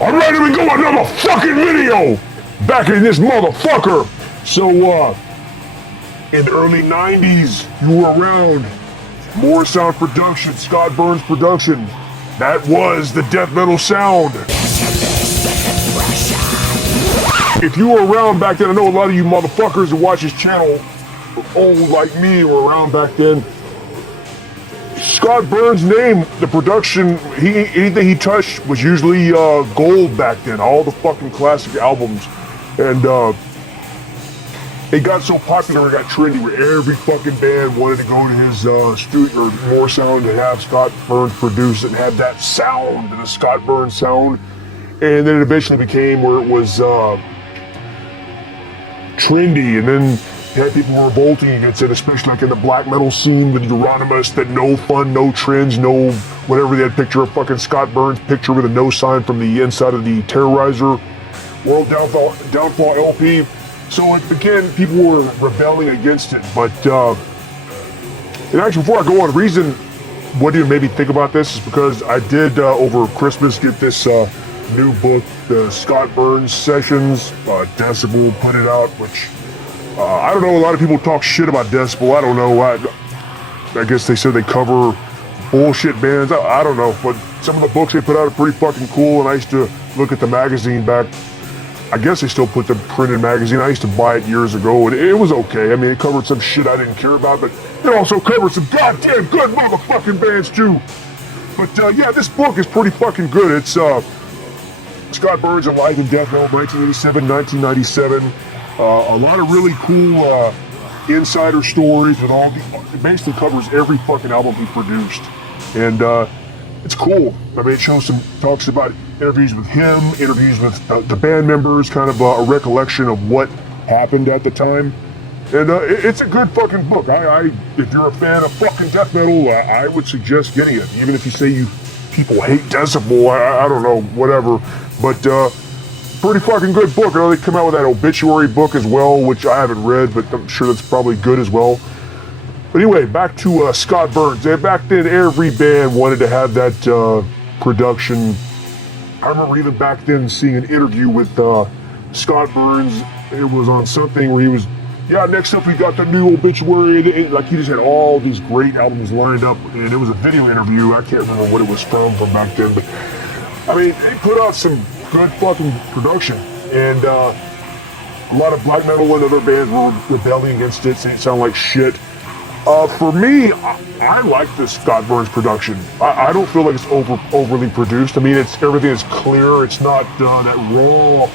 I'm ready to go another fucking video! Back in this motherfucker! So, in the early 90s, you were around. Morrisound production, Scott Burns production. That was the death metal sound. If you were around back then, I know a lot of you motherfuckers that watch this channel, old like me, were around back then. Scott Burns' name, the production, anything he touched was usually gold back then. All the fucking classic albums, and it got so popular, it got trendy, where every fucking band wanted to go to his studio or Morrisound to have Scott Burns produce it and have that sound, the Scott Burns sound. And then it eventually became where it was trendy, and then you had people revolting against it, especially like in the black metal scene with Euronymous, that no fun, no trends, no whatever. They had a picture of fucking Scott Burns' picture with a no sign from the inside of the Terrorizer World Downfall LP. So it began, people were rebelling against it. But, and actually before I go on, the reason what do you maybe think about this is because I did over Christmas get this new book, the Scott Burns Sessions. Decibel put it out, which I don't know, a lot of people talk shit about Decibel. I don't know. I guess they said they cover bullshit bands. I don't know, but some of the books they put out are pretty fucking cool, and I used to look at the magazine back. I guess they still put the printed magazine. I used to buy it years ago, and it was okay. I mean, it covered some shit I didn't care about, but it also covered some goddamn good motherfucking bands too. But yeah, this book is pretty fucking good. It's Scott Burns and Life and Death Metal, 1987, 1997. A lot of really cool insider stories and all. It basically covers every fucking album he produced, and it's cool. I mean, it talks about interviews with him, interviews with the band members, kind of a recollection of what happened at the time. And it's a good fucking book. If you're a fan of fucking death metal, I would suggest getting it. Even if you say people hate Decibel, I don't know, whatever. But pretty fucking good book. I know they come out with that obituary book as well, which I haven't read, but I'm sure that's probably good as well. But anyway, back to Scott Burns. Back then, every band wanted to have that production. I remember even back then seeing an interview with Scott Burns. It was on something where he was, yeah, next up we got the new obituary. Like he just had all these great albums lined up, and it was a video interview. I can't remember what it was from back then, but I mean, he put out some good fucking production, and a lot of black metal and other bands were rebelling against it, saying it sounded like shit. For me, I like this Scott Burns production. I don't feel like it's overly produced. I mean, everything is clear. It's not that raw,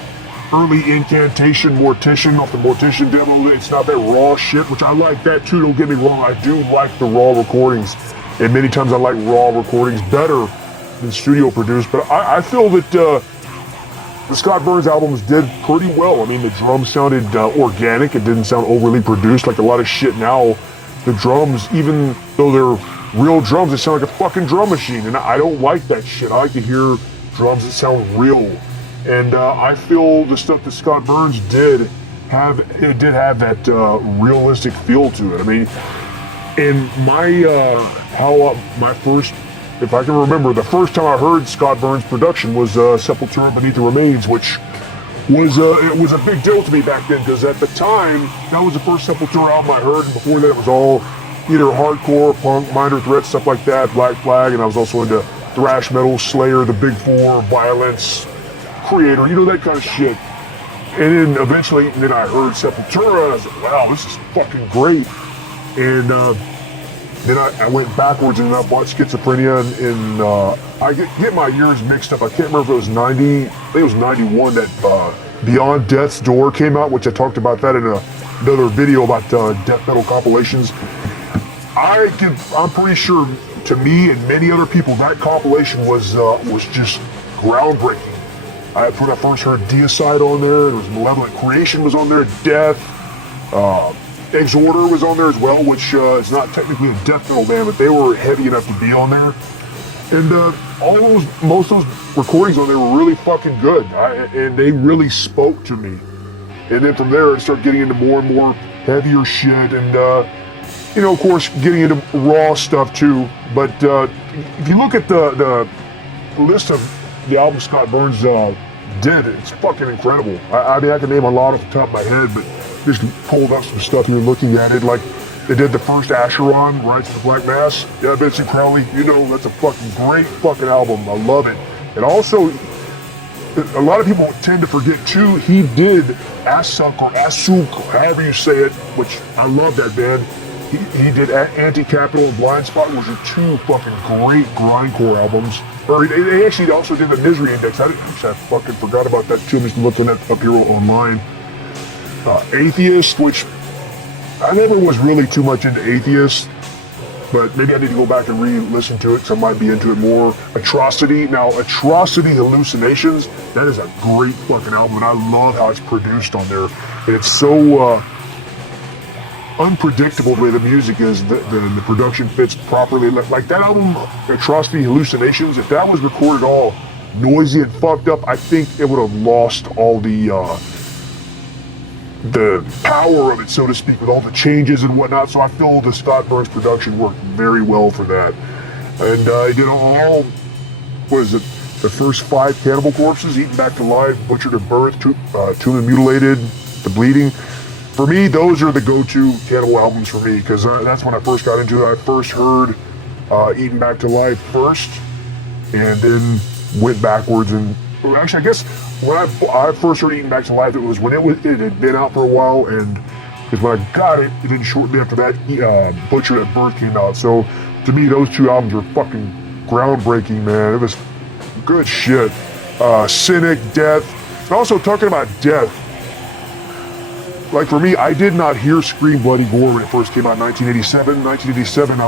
early incantation Mortician off the Mortician demo. It's not that raw shit, which I like that too. Don't get me wrong. I do like the raw recordings, and many times I like raw recordings better than studio produced. But I feel that the Scott Burns albums did pretty well. I mean, the drums sounded organic. It didn't sound overly produced like a lot of shit now. The drums, even though they're real drums, they sound like a fucking drum machine, and I don't like that shit. I like to hear drums that sound real, and I feel the stuff that Scott Burns did have that realistic feel to it. I mean, in my first, if I can remember, the first time I heard Scott Burns production was Sepultura Beneath the Remains, which was it was a big deal to me back then, because at the time that was the first Sepultura album I heard, and before that it was all either hardcore, punk, Minor Threat, stuff like that, Black Flag, and I was also into thrash metal, Slayer, the Big Four, Violence, Creator, you know, that kind of shit. And then eventually, I heard Sepultura, and I was like, wow, this is fucking great. And then I went backwards and I bought Schizophrenia, and I get my years mixed up. I can't remember if it was 90, I think it was 91 that Beyond Death's Door came out, which I talked about that in another video about death metal compilations. I'm pretty sure, to me and many other people, that compilation was just groundbreaking. When I first heard Deicide on there was Malevolent Creation was on there, Death, Exorder was on there as well, which is not technically a death metal band, but they were heavy enough to be on there. And most of those recordings on there were really fucking good, and they really spoke to me. And then from there, I started getting into more and more heavier shit, and of course, getting into raw stuff too. But if you look at the list of the album Scott Burns did, it's fucking incredible. I mean, I can name a lot off the top of my head, but just pulled up some stuff here looking at it. Like, they did the first Acheron, Rides of the Black Mass. Yeah, Vincent Crowley, you know, that's a fucking great fucking album. I love it. And also, a lot of people tend to forget too, he did Asuk or Asuk, however you say it, which I love that band. He did Anti-Capital and Blind Spot, which are two fucking great grindcore albums. Or he actually also did the Misery Index. I fucking forgot about that too. I'm just looking at up here online. Atheist, which I never was really too much into Atheist, but maybe I need to go back and re-listen to it because I might be into it more. Atrocity. Now, Atrocity Hallucinations, that is a great fucking album, and I love how it's produced on there. And it's so unpredictable the way the music is, the production fits properly. Like that album, Atrocity Hallucinations, if that was recorded all noisy and fucked up, I think it would have lost all the power of it, so to speak, with all the changes and whatnot. So I feel the Scott Burns production worked very well for that. And I did all, what is it, the first 5 Cannibal Corpses, Eaten Back to Life, Butchered at Birth, Tomb and Mutilated, The Bleeding. For me, those are the go-to Cannibal albums for me, because that's when I first got into it. I first heard Eaten Back to Life first, and then went backwards. And actually, I guess when I first heard Eaten Back to Life, it was when it had been out for a while, and because when I got it, then shortly after that, Butchered at Birth came out. So to me, those 2 albums were fucking groundbreaking, man. It was good shit. Cynic, Death, and also talking about Death. Like for me, I did not hear Scream Bloody Gore when it first came out in 1987. 1987, I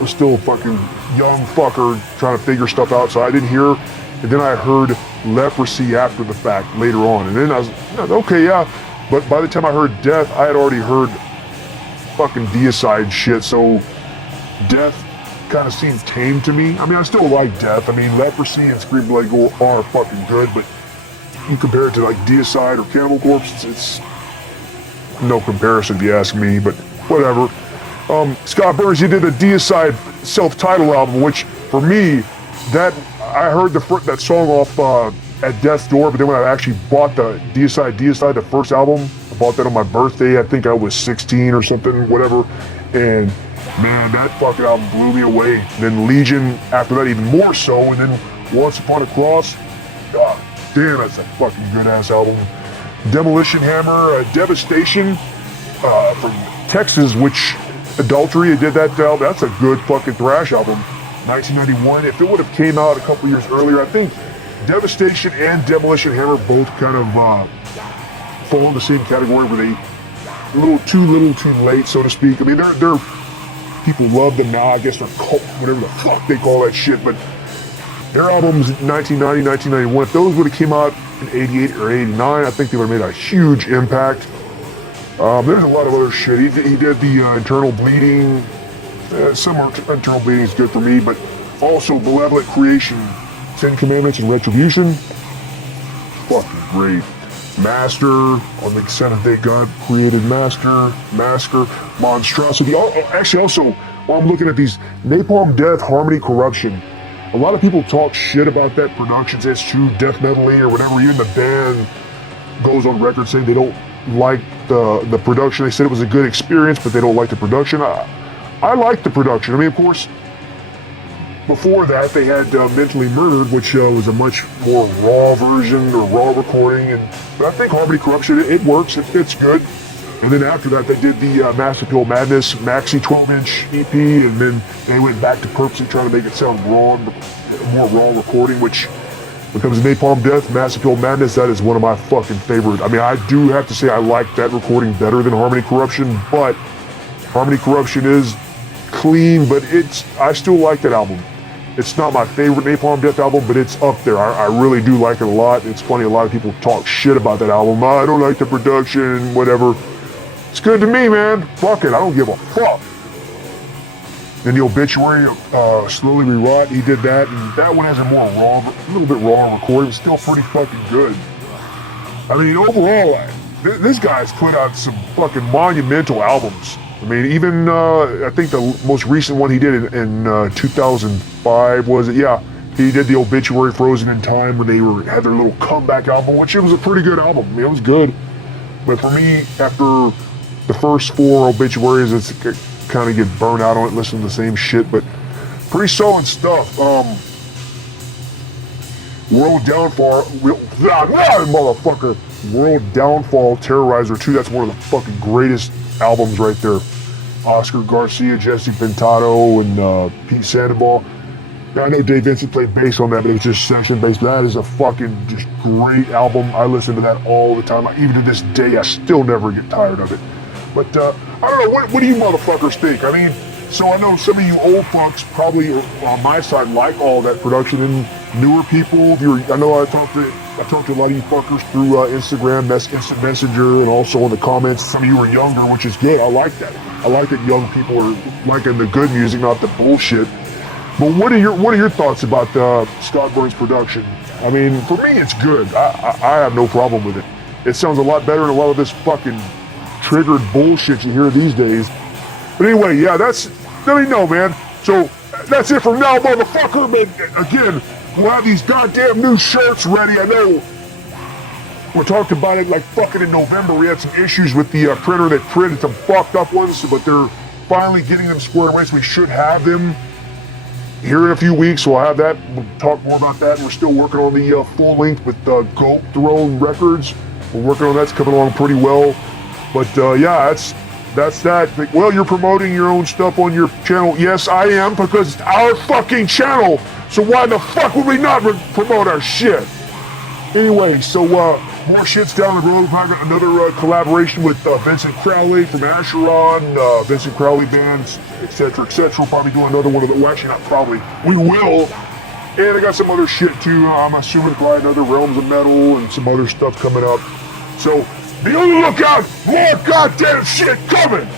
was still a fucking young fucker trying to figure stuff out, so I didn't hear. And then I heard Leprosy after the fact later on, and then I was okay, yeah. But by the time I heard Death, I had already heard fucking Deicide shit. So Death kind of seemed tame to me. I mean, I still like Death. I mean, Leprosy and Scream Bloody Gore are fucking good, but you compare it to like Deicide or Cannibal Corpse, it's no comparison if you ask me, but whatever. Scott Burns, he did a Deicide self-titled album, which for me, that I heard that song off at Death's Door, but then when I actually bought the Deicide, the first album, I bought that on my birthday. I think I was 16 or something, whatever, and man, that fucking album blew me away. And then Legion after that even more so, and then Once Upon a Cross, God damn, that's a fucking good-ass album. Demolition Hammer, Devastation from Texas, which Adultery did that album. That's a good fucking thrash album. 1991. If it would have came out a couple years earlier, I think Devastation and Demolition Hammer both kind of fall in the same category where they a little too late, so to speak. I mean, they're people love them now. I guess they're cult, whatever the fuck they call that shit, but their albums, 1990, 1991, if those would have came out in 88 or 89, I think they would have made a huge impact. There's a lot of other shit. He did the Internal Bleeding. Some Internal Bleeding is good for me, but also Malevolent Creation, 10 Commandments and Retribution. Fucking great. Master, on the Seventh Day God created Master, Massacre, Monstrosity. Actually, also, while I'm looking at these, Napalm Death, Harmony Corruption. A lot of people talk shit about that production, say it's too death metal-y or whatever. Even the band goes on record saying they don't like the production. They said it was a good experience, but they don't like the production. I like the production. I mean, of course, before that they had Mentally Murdered, which was a much more raw version or raw recording. But I think Harmony Corruption, it works. It's good. And then after that, they did the Mass Appeal Madness maxi 12-inch EP, and then they went back to purposely trying to make it sound raw, more raw recording, which when it comes to Napalm Death, Mass Appeal Madness, that is one of my fucking favorite. I mean, I do have to say I like that recording better than Harmony Corruption, but Harmony Corruption is clean, but I still like that album. It's not my favorite Napalm Death album, but it's up there. I really do like it a lot. It's funny, a lot of people talk shit about that album. I don't like the production, whatever. It's good to me, man. Fuck it, I don't give a fuck. Then the Obituary, Slowly We Rot, he did that, and that one has a little bit raw recording, still pretty fucking good. I mean, overall, this guy's put out some fucking monumental albums. I mean, even, I think the most recent one he did in 2005, was it? Yeah, He did the Obituary Frozen in Time when they had their little comeback album, which it was a pretty good album. I mean, it was good. But for me, after the first 4 obituaries, it's kind of get burnt out on it, listening to the same shit. But pretty solid stuff. World Downfall, motherfucker. World Downfall Terrorizer 2. That's one of the fucking greatest albums right there. Oscar Garcia, Jesse Pintado, and Pete Sandoval. Now, I know Dave Vincent played bass on that, but it was just session bass. But that is a fucking just great album. I listen to that all the time. Even to this day, I still never get tired of it. But I don't know, what do you motherfuckers think? I mean, so I know some of you old fucks probably on my side like all that production, and newer people, I know I talked to a lot of you fuckers through Instagram, Instant Messenger, and also in the comments. Some of you are younger, which is good. I like that. I like that young people are liking the good music, not the bullshit. But what are your thoughts about Scott Burns' production? I mean, for me, it's good. I have no problem with it. It sounds a lot better than a lot of this fucking triggered bullshit you hear these days. But anyway, yeah, let me know, man. So that's it from now, motherfucker. But again, we'll have these goddamn new shirts ready. I know we talked about it like fucking in November. We had some issues with the printer that printed some fucked up ones, but they're finally getting them squared away, so we should have them here in a few weeks. We'll have that. We'll talk more about that. We're still working on the full length with Goat Throne Records. We're working on that. It's coming along pretty well. But yeah, that's that. Well, you're promoting your own stuff on your channel. Yes, I am, because it's our fucking channel. So why the fuck would we not promote our shit? Anyway, so more shit's down the road. We've got another collaboration with Vincent Crowley from Asheron, Vincent Crowley bands, etc., etc. We'll probably do another one of them. Well, actually, not probably. We will. And I got some other shit too. I'm assuming probably another Realms of Metal and some other stuff coming up. So be on the lookout. More goddamn shit coming.